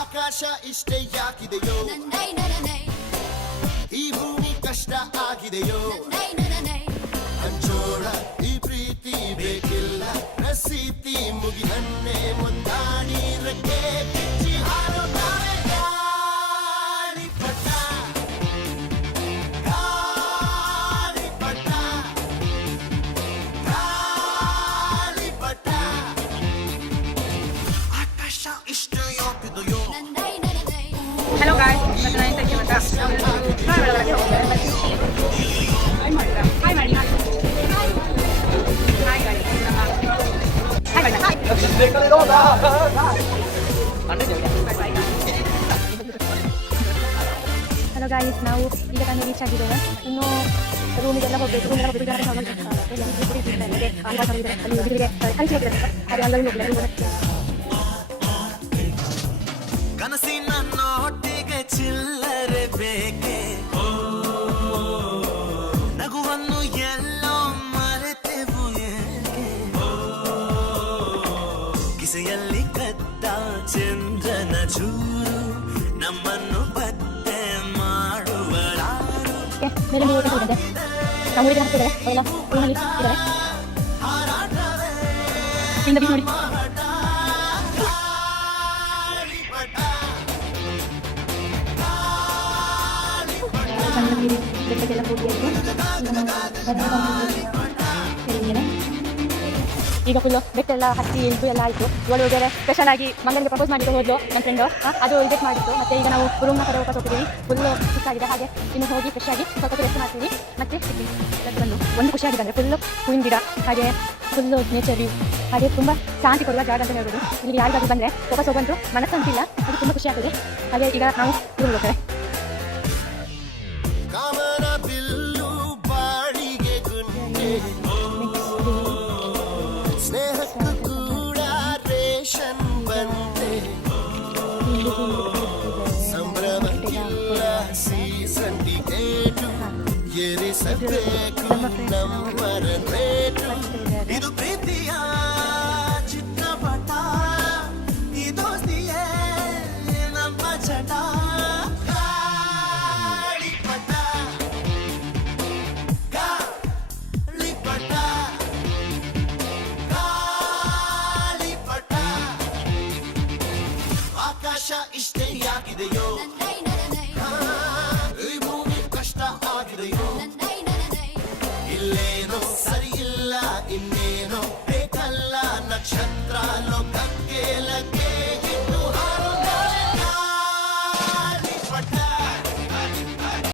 ಆಕಾಶ ಇಷ್ಟೇ ಯಾಕಿದೆಯೋ ಈ ಭೂಮಿ ಕಷ್ಟ ಆಗಿದೆಯೋ ಹಂಚೋಳ ಈ ಪ್ರೀತಿ ಬೇಕಿಲ್ಲ ರಸೀತಿ ಮುಗಿದನ್ನೇ ಮುಂದಾಡಿ ರಕ್ಕೆ ಕಿಚ್ಚಿ ಹಾರುತ್ತಾರೆ ಗಾಳಿಪಟ ಗಾಳಿಪಟ ಗಾಳಿಪಟ ಆಕಾಶ ಇಷ್ಟೇ ಯಾಕಿದೆಯೋ. Hello guys, magandang tayo mata. Hi Maria. Hi Maria. Hi Maria. Hi guys. Hi Maria. Hello guys, ನಾವು ಈಗ ತಾನೇ ರೀಚ್ ಆಗಿದ್ದೇವೆ. ಇನ್ನು ರೂಮಿಗೆಲ್ಲ ಹೋಗ್ಬೇಕು. ರೂಮಿಗೆಲ್ಲ ಹೋಗ್ಬೇಕು. ಕನಸಿನ ನೋಟಿಗೆ ಚಿಲ್ಲರೆ ಬೇಕೆ ನಗುವನ್ನು ಎಲ್ಲೋ ಮರೆತೆವು ಏಕೆ ಕಿಸೆಯಲ್ಲಿ ಕದ್ದ ಚಂದ್ರನ ಚೂರು ನಮ್ಮನ್ನು ಪತ್ತೆ ಮಾಡುವಳಾರು ಮೇಲೆ ನೀವು ಹೋಗಿದೆ ನಾವು ಊರಿಗೆ ಹಾಕ್ತಿದ್ದಾರೆ ಅವೆಲ್ಲ ರೂಮಲ್ಲಿ ಇದ್ದಾರೆ ಇಂದ ಬಿ ನೋಡಿ ಬೆಟ್ಟಕ್ಕೆಲ್ಲ ಕೂಡಿಯಾಯಿತು ಈಗ ಫುಲ್ಲು ಬೆಟ್ಟೆಲ್ಲ ಹತ್ತಿ ಇಳಿದು ಎಲ್ಲ ಆಯಿತು. ಇವಳು ಬೇರೆ ಸ್ಪೆಷಲ್ ಆಗಿ ಮಂಗನಿಗೆ ಪ್ರಪೋಸ್ ಮಾಡಿದ್ದು ಹೋದ್ಲು ನನ್ನ ಫ್ರೆಂಡು. ಅದು ರಿಜೆಕ್ಟ್ ಮಾಡಿತ್ತು. ಮತ್ತು ಈಗ ನಾವು ರೂಮ್ನ ಕಡೆ ವಾಪಸ್ ಹೋಗ್ತೀವಿ. ಫುಲ್ಲು ಖುಷಿಯಾಗಿದೆ. ಹಾಗೆ ಇನ್ನು ಹೋಗಿ ಫ್ರೆಶ್ ಆಗಿ ಸ್ವಲ್ಪ ರೆಸ್ಟ್ ಮಾಡ್ತೀವಿ. ಮತ್ತು ಬಂದು ಒಂದು ಖುಷಿಯಾಗಿದೆ ಅಂದರೆ ಫುಲ್ಲು ಹೂವಿನ ಗಿಡ ಹಾಗೆ ಫುಲ್ಲು ನೇಚರ್ ವ್ಯೂ ಹಾಗೆ ತುಂಬ ಶಾಂತಿ ಕೊಡುವ ಜಾಗ ಅಂತ ಹೇಳ್ಬೋದು. ಇಲ್ಲಿ ಯಾರಿಗಾದ್ರೂ ಬಂದರೆ ವಾಪಸ್ ಹೋಗಂತೂ ಮನಸ್ಸು ಅಂತಿಲ್ಲ. ಅದು ತುಂಬ ಖುಷಿಯಾಗ್ತದೆ. ಹಾಗೆ ಈಗ ನಾವು ರೂಮ್ ಹೋಗ್ತೇವೆ. ಸ್ನೇಹಕ್ಕೂ ಕೂಡ ರೇಷನ್ ಬಂದೆ ಸಂಭ್ರಮಕ್ಕಿಲ್ಲ ಸೀಸನ್ ಟಿಕೆಟು ಎರಿಸಬೇಕು ನಮ್ಮರ ರೇಟು ಇದು ಪ್ರೀತಿಯ ಚಿತ್ರಪಟ ಈ ದೋಸ್ತಿಯೇ ನಮ್ಮ ಚಟ ಆಕಾಶ ಇಷ್ಟೇ ಯಾಕಿದೆಯೋ ಈ ಭೂಮಿ ಕಷ್ಟ ಆಗಿದೆಯೋ ಇಲ್ಲೇನೋ ಸರಿ ಇಲ್ಲ ಇನ್ನೇನೋ